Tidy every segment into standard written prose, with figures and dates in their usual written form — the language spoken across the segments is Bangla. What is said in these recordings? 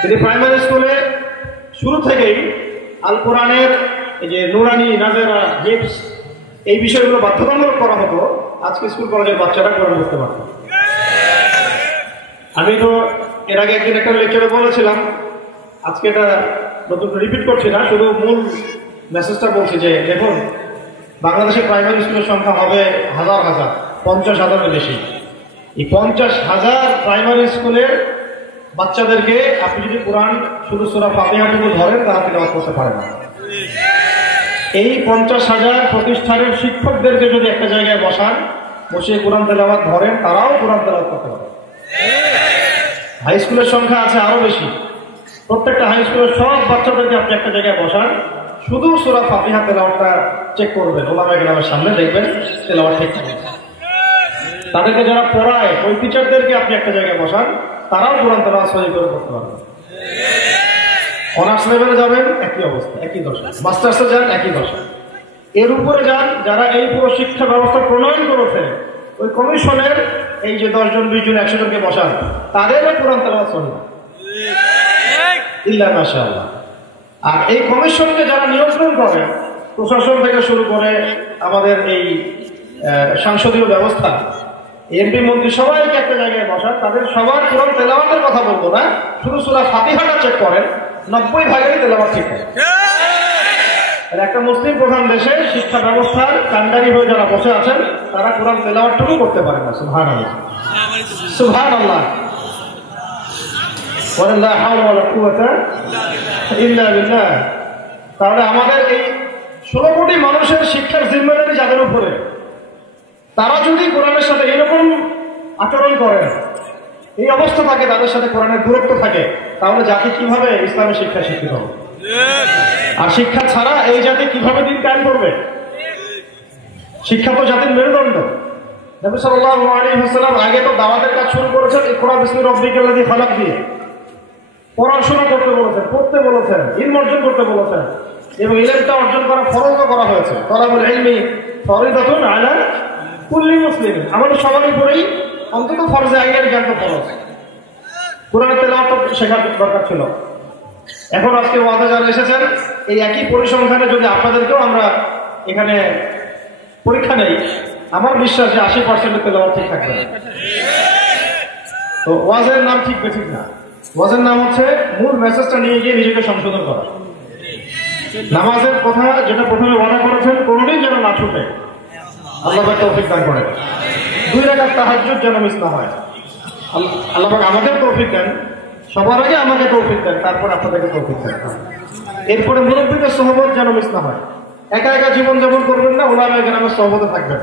তিনি প্রাইমারি স্কুলে শুরু থেকেই আল কোরআনের এই যে নুরানি, নাজেরা, হিফজ এই বিষয়গুলো বাধ্যতামূলক করা হতো, আজকে স্কুল কলেজের বাচ্চারা কোরআন বুঝতে পারত। আমি তো এর আগে একদিন একটা লেকচারে বলেছিলাম, আজকে এটা নতুন রিপিট করছি না, শুধু মূল মেসেজটা বলছি যে দেখুন, বাংলাদেশের প্রাইমারি স্কুলের সংখ্যা হবে হাজার হাজার, 50,000-এর বেশি। এই 50,000 প্রাইমারি স্কুলের বাচ্চাদেরকে আপনি যদি কোরআন শুধু সূরা ফাতিহাটুকু ধরেন, তারা তেলাওয়াত করতে পারে না। এই 50,000 প্রতিষ্ঠানের শিক্ষকদেরকে যদি একটা জায়গায় বসিয়ে কোরআন তেলাওয়াত ধরেন, তারাও কোরআন তেলাওয়াত করতে পারে। হাই স্কুলের সংখ্যা আছে আরো বেশি। প্রত্যেকটা হাই স্কুলের সব বাচ্চাদেরকে আপনি একটা জায়গায় বসান, শুধু সূরা ফাতিহা তেলাওয়াতটা চেক করবেন, ওলামায়ে কেরামের সামনে দেখবেন তেলাওয়াত ঠিক আছে। তাদেরকে যারা পড়ায় ওই টিচারদেরকে আপনি একটা জায়গায় বসান, তারাও কোরআন তেলাওয়াত সহি করে করতে পারবে। অনার্স লেভেলে যাবেন একই অবস্থা, একই দশা। মাস্টার্সে যান একই দশা। এর উপরে যান, যারা এই পুরো শিক্ষা ব্যবস্থা প্রণয়ন করেছে, ওই কমিশনের এই যে 10 জন 20 জন 100 জনকে বসান, তাদেরও কোরআন তেলাওয়াত সহি ইল্লা মাশাআল্লাহ। আর এই কমিশনকে যারা নিয়ন্ত্রণ করে, প্রশাসন থেকে শুরু করে আমাদের এই সংসদীয় ব্যবস্থা, এমপি মন্ত্রী সবাইকে একটা জায়গায় বসান, তাদের সবার কোরআন তেলাওয়াতের কথা বলবো না, শুধু সূরা ফাতিহাটা চেক করেন, 90% তেলাওয়াত ঠিক হয়। একটা মুসলিম প্রধান দেশে শিক্ষা ব্যবস্থার কান্ডারি হয়ে যারা বসে আছেন, তারা কোরআন তেলাওয়াতটুকু করতে পারে না। সুবহানাল্লাহ, সুবহানাল্লাহ, ওয়ালা হাওলা ওয়ালা কুওয়াতা ইল্লা বিল্লাহ। তাহলে আমাদের এই 16 কোটি মানুষের শিক্ষার জিম্মেদারি যাদের উপরে, তারা যদি কোরআনের সাথে এরকম আচরণ করেন, এই অবস্থা থাকে, তাদের সাথে কোরআনের দূরত্ব থাকে, তাহলে জাতি কিভাবে ইসলামের শিক্ষা শিক্ষিত হবে? আর শিক্ষা ছাড়া এই জাতি কিভাবে দিন কায়েম করবে? শিক্ষা তো জাতির মেরুদণ্ড। নবী সাল্লাল্লাহু আলাইহি ওয়াসাল্লাম আগে তো দাওয়াতের কাজ শুরু করেছেন ইকরা বিসমি রাব্বিকাল্লাযী খালাক দিয়ে। পড়াশোনা করতে বলেছেন, পড়তে বলেছেন, ইলম অর্জন করতে বলেছেন, এবং ইলমটা অর্জন করা ফরজ করা হয়েছে। তালাবুল ইলমি ফরিদাতুন আলা কুল্লি মুসলিম। আমাদের সবার উপরেই অন্তত ফরজে আইনের জ্ঞান তো ফরজ। কোরআনের তেলাওয়াত শেখার দরকার ছিল। এখন আজকে ওয়াদা যারা এসেছেন, এই একই পরিসংখ্যানে যদি আপনাদেরকেও আমরা এখানে পরীক্ষা নেই, আমার বিশ্বাস যে 80% তেলাওয়াত ঠিক থাকবে। তো ওয়াজের নাম ঠিক বেঠিক না, ওয়াজের নাম হচ্ছে মূল মেসেজটা নিয়ে গিয়ে নিজেকে সংশোধন করা। নামাজের কথা যেটা প্রথমে ওয়াদা করেছেন, কোনোদিন যেন না ছুটে, আল্লাহ পাক তৌফিক দান করেন। 2 রাকাত তাহাজ্জুদ যেন মিস না হয়। আল্লাহ পাক আমাদের তৌফিক দেন, সবার আগে আমাকে তৌফিক দেন, তারপর আপনাদেরকে তৌফিক দেন। এরপরে মুরব্বীদের সোহবত যেন মিস না হয়। একা একা জীবনযাপন করবেন না, উলামায়ে কেরামের সোহবতে থাকবেন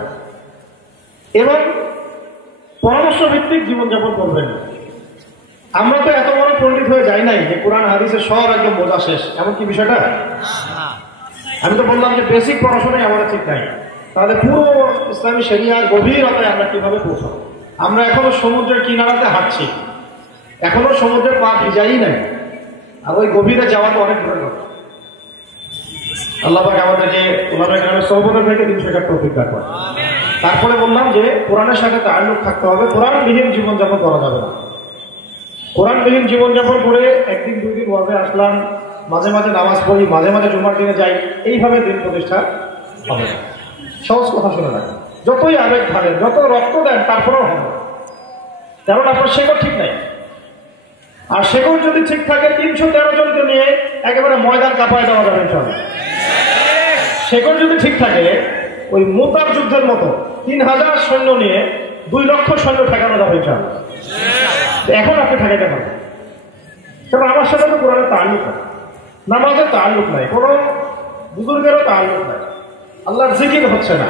এবং পরামর্শ ভিত্তিক জীবনযাপন করবেন। আমরা তো এত বড় পণ্ডিত হয়ে যাই নাই যে কোরআন হাদিসের সব একদম বোঝা শেষ, এমনকি বিষয়টা। আমি তো বললাম যে বেসিক পড়াশোনাই আমাদের ঠিক নাই, তাহলে পুরো ইসলামী শরিয়ার গভীরতায় আমরা কিভাবে পৌঁছাবো? আমরা এখনো সমুদ্রের কিনারাতে হাঁটছি, এখনো সমুদ্রের পা ভিজাই নাই, আর ওই গভীরে যাওয়া তো অনেক দূরের কথা। আল্লাহ পাক আমাদেরকে উলামায়ে কেরামের সোহবত থেকে দিন শেখার তৌফিক দান করেন। তারপরে বললাম যে কোরআনের সাথে তাআল্লুক থাকতে হবে, কোরআনবিহীন জীবনযাপন করা যাবে না। কোরআনবিহীন জীবনযাপন করে একদিন 2 দিন ওয়াজে আসলাম, মাঝে মাঝে নামাজ পড়ি, মাঝে মাঝে জুমার দিনে যাই, এইভাবে দিন প্রতিষ্ঠা হবে। সহজ কথা শুনে রাখেন, যতই আবেগ ঢালেন, যত রক্ত দেন, তারপরেও হবে, কারণ আপনার শেকড় ঠিক নাই। আর শেকড় যদি ঠিক থাকে, 313 জনকে নিয়ে একেবারে ময়দান কাঁপায় দেওয়া যাবে ইনশাআল্লাহ। শেকড় যদি ঠিক থাকে, ওই মুতার যুদ্ধের মতো 3000 সৈন্য নিয়ে 2 লক্ষ সৈন্য ঠেকানো যাবে ইনশাআল্লাহ। এখন আপনি ঠেকাইতে পারবেন, কারণ আমার সাথে তো কোরআনের তাআল্লুক নাই, নামাজের তাআল্লুক নাই, কোনো বুজুর্গেরও তাআল্লুক নাই, আল্লাহর জিকির হচ্ছে না,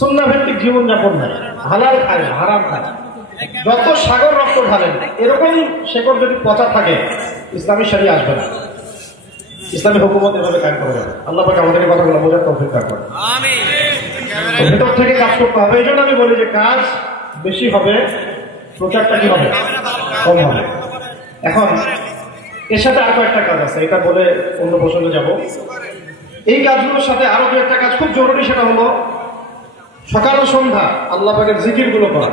সুন্নাহ ভিত্তিক জীবনযাপন নাই, হালাল খায় না, হারাম খায় না, যত সাগর রক্ত ঢালেন, এরকম শেকড় যদি পচা থাকে, ইসলামী শরিয়া আসবে না, ইসলামী হুকুমত এভাবে কায়েম করা যাবে। আল্লাহ পাক আমাদেরকে কথাগুলো বোঝার তৌফিক দান করেন। আমিন। ভিতর থেকে কাজ করতে হবে। এই জন্য আমি বলি যে কাজ বেশি হবে, প্রচারটা কি হবে? কম হবে। এখন এর সাথে আরো একটা কাজ আছে, এটা বলে অন্য প্রসঙ্গে যাব। এই কাজগুলোর সাথে আরো 2-1টা কাজ খুব জরুরি, সেটা হলো সকাল ও সন্ধ্যা আল্লাহ পাকের জিকির গুলো করা।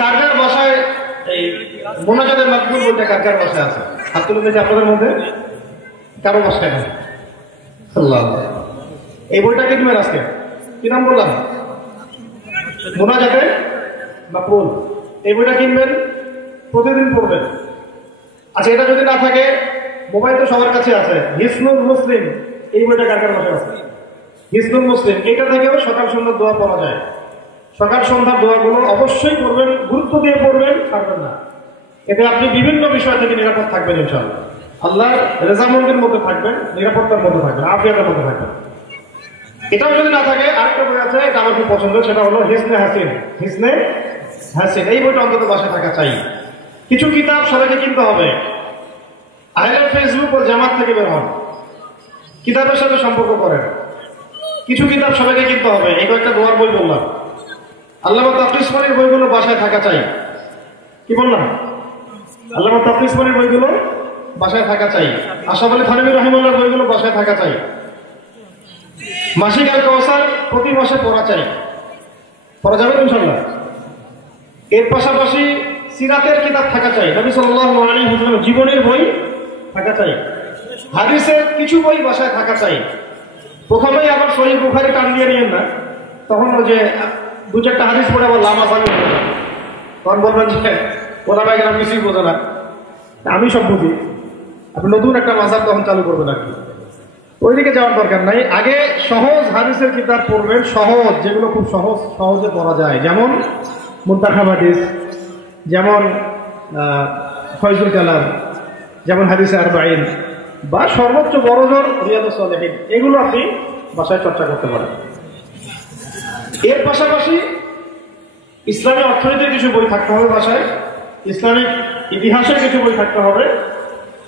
কার কার বাসায় এই মোনাজাতের মাকবুল বইটা কার কার বাসায় আছে? হাত তুলে দেখি আপনাদের মধ্যে কারো বাসায় না। আল্লাহ, এই বইটা কিনবেন আজকে, কি নাম বললাম? মোনাজাতের মাকবুল। এই বইটা কিনবেন, প্রতিদিন পড়বেন। আচ্ছা, এটা যদি না থাকে, মোবাইল তো সবার কাছে আছে, হিসনুল মুসলিম, এই বইটা কার কার বাসায় আছে? হিসনুল মুসলিম, এটা থেকেও সকাল সন্ধ্যার দোয়া পড়া যায়। সকাল সন্ধ্যার দোয়াগুলো অবশ্যই পড়বেন, গুরুত্ব দিয়ে পড়বেন, ছাড়বেন না। এতে আপনি বিভিন্ন বিষয় থেকে নিরাপদ থাকবেন ইনশাআল্লাহ। আল্লাহর রেজামন্দির মধ্যে থাকবেন, নিরাপত্তার মধ্যে থাকবেন, আফিয়াতের মধ্যে থাকবেন। এটাও যদি না থাকে, আরেকটা বই আছে, এটা আমার খুব পছন্দ, সেটা হলো হিসনে হাসিন। হিসনে হাসিন, এই বইটা অন্তত বাসায় থাকা চাই। কিছু কিতাব সবাইকে কিনতে হবে। আহলে ফেসবুক ও জামাত থেকে বের হন, কিতাবের সাথে সম্পর্ক করেন। কিছু কিতাব সবাইকে কিনতে হবে। এই কয়েকটা দোয়ার বই বললাম, আল্লামা তাফরিজ মনির বইগুলো বাসায় থাকা চাই। কি বললাম? আল্লামা তাফরিজ মনির বইগুলো বাসায় থাকা চাই। আশরাফ আলী থানভী রাহিমাহুল্লাহর বইগুলো বাসায় থাকা চাই। মাসিক আল কাউসার প্রতি মাসে পড়া চাই। পড়া যাবে ইনশাআল্লাহ। এর পাশাপাশি সিরাতের কিতাব থাকা চাই, নবী সাল্লাল্লাহু আলাইহি ওয়াসাল্লাম জীবনের বই থাকা চাই। হাদিসের কিছু বই বাসায় থাকা চাই। প্রথমেই আবার সহিহ বুখারী টান দিয়ে নিয়েন না, তখন ওই যে দু চারটা হাদিস পড়ে আবার লামা সামি হয়ে যাবে। তখন বলবেন যে ওরা ভাই আমি কিছুই বোঝে না, আমি সব বুঝি। আপনি নতুন একটা মাযহাব তখন চালু করবেন আর কি। ওইদিকে যাওয়ার দরকার নাই। আগে সহজ হাদিসের কিতাব পড়বেন, সহজ, যেগুলো খুব সহজে পড়া যায়, যেমন মুনতাখাব হাদিস, যেমন ফয়জুল কালাম, যেমন হাদিসে আরবাঈন, বা সর্বোচ্চ বড়জোর রিয়াদুস সালেহিন। এগুলো আপনি বাসায় চর্চা করতে পারেন। এর পাশাপাশি ইসলামী অর্থনীতির কিছু বই থাকতে হবে বাসায়, ইসলামিক ইতিহাসের কিছু বই থাকতে হবে,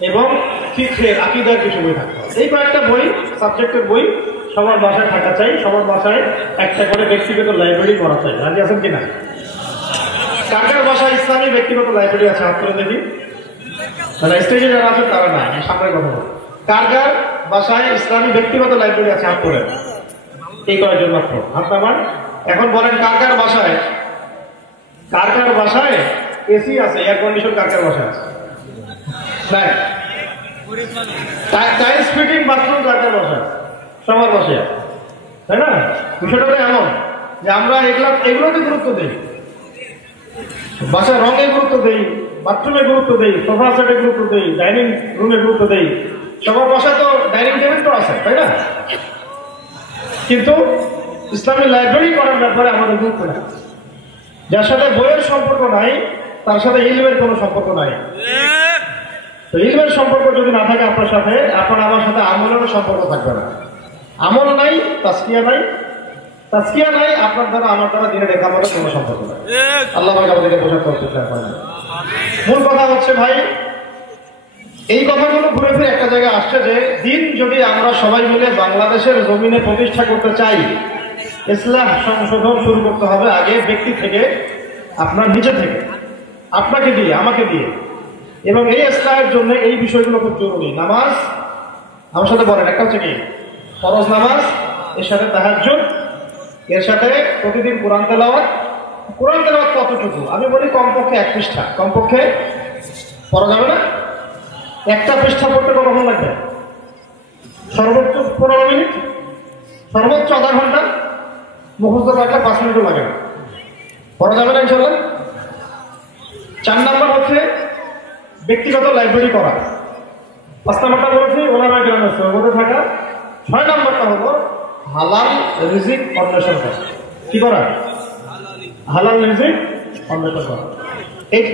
এবং ফিকহের আকীদার কিছু বই থাকতে হবে। এই কয়েকটা বই, সাবজেক্টের বই সবার বাসায় থাকা চাই। সবার বাসায় একটা করে ব্যক্তিগত লাইব্রেরি করা চাই। রাজি আছেন কিনা? কার কার বাসায় ইসলামী ব্যক্তিগত লাইব্রেরি আছে? হাত তুলে দেখি। মানে স্টেজে যারা আছেন তারা না, সামনের কথা বল। কার কার বাসায় ইসলামী ব্যক্তিগত লাইব্রেরি আছে? হাত তোলেন। এই কয়েকজন মাত্র হাত নামান। এখন বলেন, কার কার বাসায় এসি আছে, এয়ার কন্ডিশন কার কার বাসায় আছে? টাইলস ফিটিং বাথরুম কার কার বাসায়? সবার বাসায়, তাই না? বিষয়টা এমন যে আমরা এগুলোতে গুরুত্ব দিই। বাসায় রঙে গুরুত্ব দেই, বাথরুমে গুরুত্ব দেই, সোফা সেটে গুরুত্ব দেই, ডাইনিং রুমে গুরুত্ব দেই। সবার বাসায় তো ডাইনিং টেবিল তো আছে, তাই না? কিন্তু ইসলামী লাইব্রেরি করার ব্যাপারে আমাদের গুরুত্ব নেই। যার সাথে বইয়ের সম্পর্ক নাই, তার সাথে ইলমের কোনো সম্পর্ক নাই। তো ইলমের সম্পর্ক যদি না থাকে আপনার সাথে, আপনার আমার সাথে আমলেরও সম্পর্ক থাকবে না। আমল নাই, তাজকিয়া নাই, তাজকিয়া নাই, আপনার দ্বারা আমার দ্বারা দিনে দেখা আমাদের কোনো সম্পর্ক নাই। আল্লাহ পাক আমাদেরকে বোঝার তৌফিক দান করেন। মূল কথা হচ্ছে ভাই, এই কথাগুলো ঘুরে ফিরে একটা জায়গায় আসছে যে দিন যদি আমরা সবাই মিলে বাংলাদেশের জমিনে প্রতিষ্ঠা করতে চাই, ইসলাম সংশোধন শুরু করতে হবে আগে ব্যক্তি থেকে, আপনার নিজে থেকে, আপনাকে দিয়ে, আমাকে দিয়ে। এবং এই ইসলামের জন্য এই বিষয়গুলো খুব জরুরি। নামাজ, আমার সাথে বলেন, একটা হচ্ছে কি ফরজ নামাজ, এর সাথে তাহাজ্জুদ, এর সাথে প্রতিদিন কোরআন তেলাওয়াত। কোরআন তেলাওয়াত কতটুকু? আমি বলি কমপক্ষে 1 পৃষ্ঠা, কমপক্ষে পড়া যাবে না। একটা পৃষ্ঠা পড়তে কতক্ষণ লাগবে? সর্বোচ্চ 15 মিনিট, সর্বোচ্চ আধা ঘন্টা। মুখস্থ রাখলে 5 মিনিটও লাগে না, পড়া যাবে না ইনশাআল্লাহ। 4 নাম্বার হচ্ছে ব্যক্তিগত লাইব্রেরি করা। 5 নাম্বারটা বলেছি ওলামায়ে কেরামের সহবতে থাকা। 6 নাম্বারটা হলো হালাল রিজিক অন্বেষণ করা। কি করা? হালাল রিজিক অন্বেষণ করা।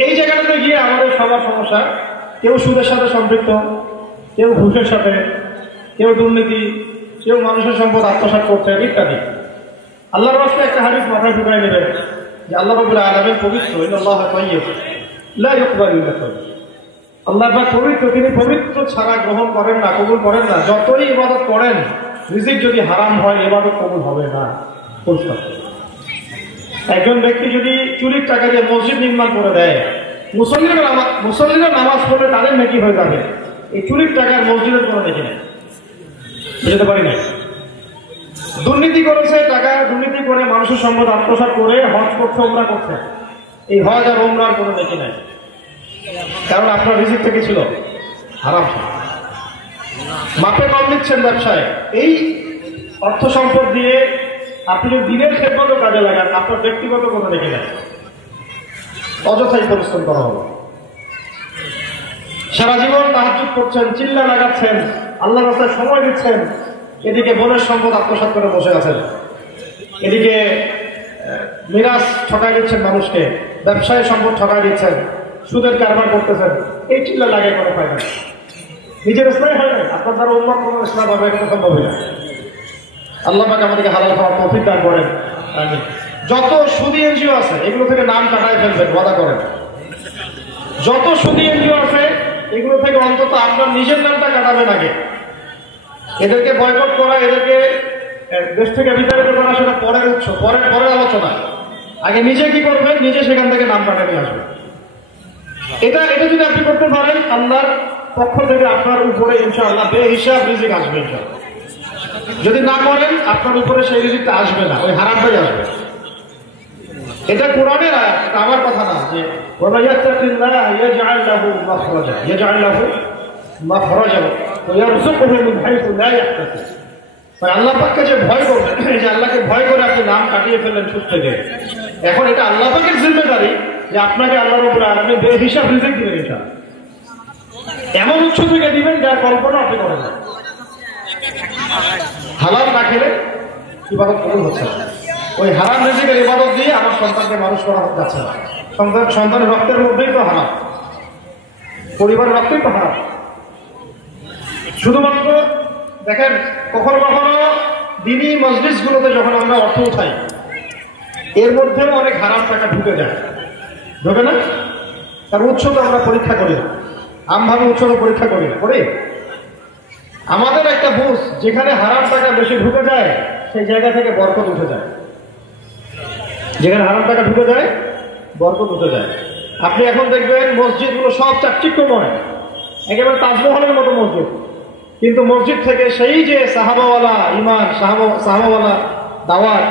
এই জায়গাটাতে গিয়ে আমাদের সবার সমস্যা। কেউ সুদের সাথে সম্পৃক্ত, কেউ ঘুষের সাথে, কেউ দুর্নীতি, কেউ মানুষের সম্পদ আত্মসাৎ করছে, ইত্যাদি। আল্লাহর রাস্তায় একটা হাদিস মাথায় ঢুকাই নেবেন যে আল্লাহ রাব্বুল আলামিন পবিত্র, ইন্নাল্লাহা তাইয়্যিব লা ইকবালু ইল্লা তাইয়্যিব। আল্লাহ পাক পবিত্র, তিনি পবিত্র ছাড়া গ্রহণ করেন না, কবুল করেন না। যতই ইবাদত করেন, রিজিক যদি হারাম হয় ইবাদত কবুল হবে না। পরিষ্কার। একজন ব্যক্তি যদি চুরির টাকা দিয়ে মসজিদ নির্মাণ করে দেয়, মুসল্লিরা নামাজ পড়লে তাদের নেকি হয়ে যাবে। এই চুরির টাকার মসজিদের কোনো নেকি নেই, বুঝতে পারি না। দুর্নীতি করেছে, টাকা দুর্নীতি করে মানুষের সম্পদ আত্মসাৎ করে হজ করছে, ওমরা করছে, এই হজ আর ওমরার কোনো নেকি নাই। কারণ আপনার রিজিক থেকে ছিল হারাম। মাপে কম দিচ্ছেন ব্যবসায়, এই অর্থ সম্পদ দিয়ে আপনি যদি দিনের খেদমতও কাজে লাগান, আপনার ব্যক্তিগত কোনো রেখে নেন, অযথাই পরিশ্রম করা হবে। সারা জীবন তাহাজ্জুদ করছেন, চিল্লা লাগাচ্ছেন, আল্লাহর রাস্তায় সময় দিচ্ছেন, এদিকে বোনের সম্পদ আত্মসাৎ করে বসে আছেন, এদিকে মিরাজ ঠকাই দিচ্ছেন মানুষকে, ব্যবসায় সম্পদ ঠকাই দিচ্ছেন, সুদের কারবার করতেছেন, এই চিল্লা লাগাই কোনো ফায়দা নেই। নিজের ইসলাম হয় না, আপনার দ্বারা উম্মত কোনো ইসলাম হবে এটা সম্ভব না। আল্লাহ পাক আমাদেরকে হালাল খাওয়ার তৌফিক দান করেন। যত সুদী এনজিও আছে এগুলো থেকে নাম কাটাই ফেলবেন, ওয়াদা করেন। যত সুদী এনজিও আছে এগুলো থেকে অন্তত আপনার নিজের নামটা কাটাবেন আগে। এদেরকে বয়কট করা, এদেরকে দেশ থেকে বিতাড়িত করা সেটা পরের উৎস, পরের আলোচনা। আগে নিজে কি করবেন, নিজে সেখান থেকে নাম কাটা নিয়ে আসবেন। এটা যদি আপনি করতে পারেন, আল্লাহর পক্ষ থেকে আপনার উপরে ইনশাআল্লাহ বেহিসাব রিজিক আসবে ইনশাআল্লাহ। যদি না করেন আপনার উপরে সেই রিজিকটা আসবে না, ওই হারামটাই আসবে। এটা কোরআনের আয়াত, এটা আমার কথা না। যে ওয়া ইয়াত্তাকিল্লাহ ইয়াজআল লাহু মাখরাজা, ইয়াজআল লাহু মাখরাজা ওয়া ইয়ারযুকুহু মিন হাইথু লা ইয়াহতাসিব। মানে আল্লাহ পাককে যে ভয় করবেন, যে আল্লাহকে ভয় করে আপনি নাম কাটিয়ে ফেললেন সুদ থেকে, এখন এটা আল্লাহ পাকের জিম্মেদারি যে আপনাকে আল্লাহ রাব্বুল আলামিন বেহিসাব রিজিক দিবেন ইনশাআল্লাহ। এমন উৎস থেকে দিবেন যার কল্পনা আপনি করেন না। হালাল না খেলে ইবাদত কবুল হচ্ছে না। ওই হারাম রিজিকের ইবাদত দিয়ে আমার সন্তানকে মানুষ করা যাচ্ছে না। সন্তানের রক্তের মধ্যেই তো হারাম, পরিবারের রক্তেই তো হারাম। শুধুমাত্র দেখেন, কখনো কখনো দিনই মজলিসগুলোতে যখন আমরা অর্থ উঠাই, এর মধ্যেও অনেক হারাম টাকা ঢুকে যায়, ঢোকে না? তার উৎস তো আমরা পরীক্ষা করি না, আমভাবে উৎস পরীক্ষা করি না, করি? আমাদের একটা বুঝ, যেখানে হারাম টাকা বেশি ঢুকে যায় সেই জায়গা থেকে বরকত উঠে যায়। যেখানে হারাম টাকা ঢুকে যায় বরকত উঠে যায়। আপনি এখন দেখবেন মসজিদগুলো সব চাকচিক্যময়, একেবারে তাজমহলের মতো মসজিদ, কিন্তু মসজিদ থেকে সেই যে সাহাবাওয়ালা ইমান, সাহাবাওয়ালা দাওয়াত,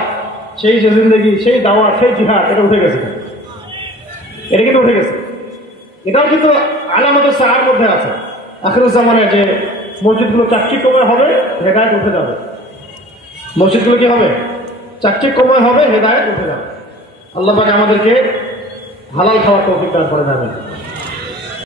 সেই যে জিন্দগি, সেই দাওয়াত, সেই জিহাদ, এটা উঠে গেছে। এটা কিন্তু উঠে গেছে। এটাও কিন্তু আলামতের সাহার মধ্যে আছে। আখিরুজ জামানে যে মসজিদগুলো চাকচিক্যময় হবে, হেদায়েত উঠে যাবে। মসজিদগুলো কি হবে? চাকচিক্যময় হবে, হেদায়েত উঠে যাবে। আল্লাহ পাক আমাদেরকে হালাল খাওয়ার তৌফিক দান করে যাবেন।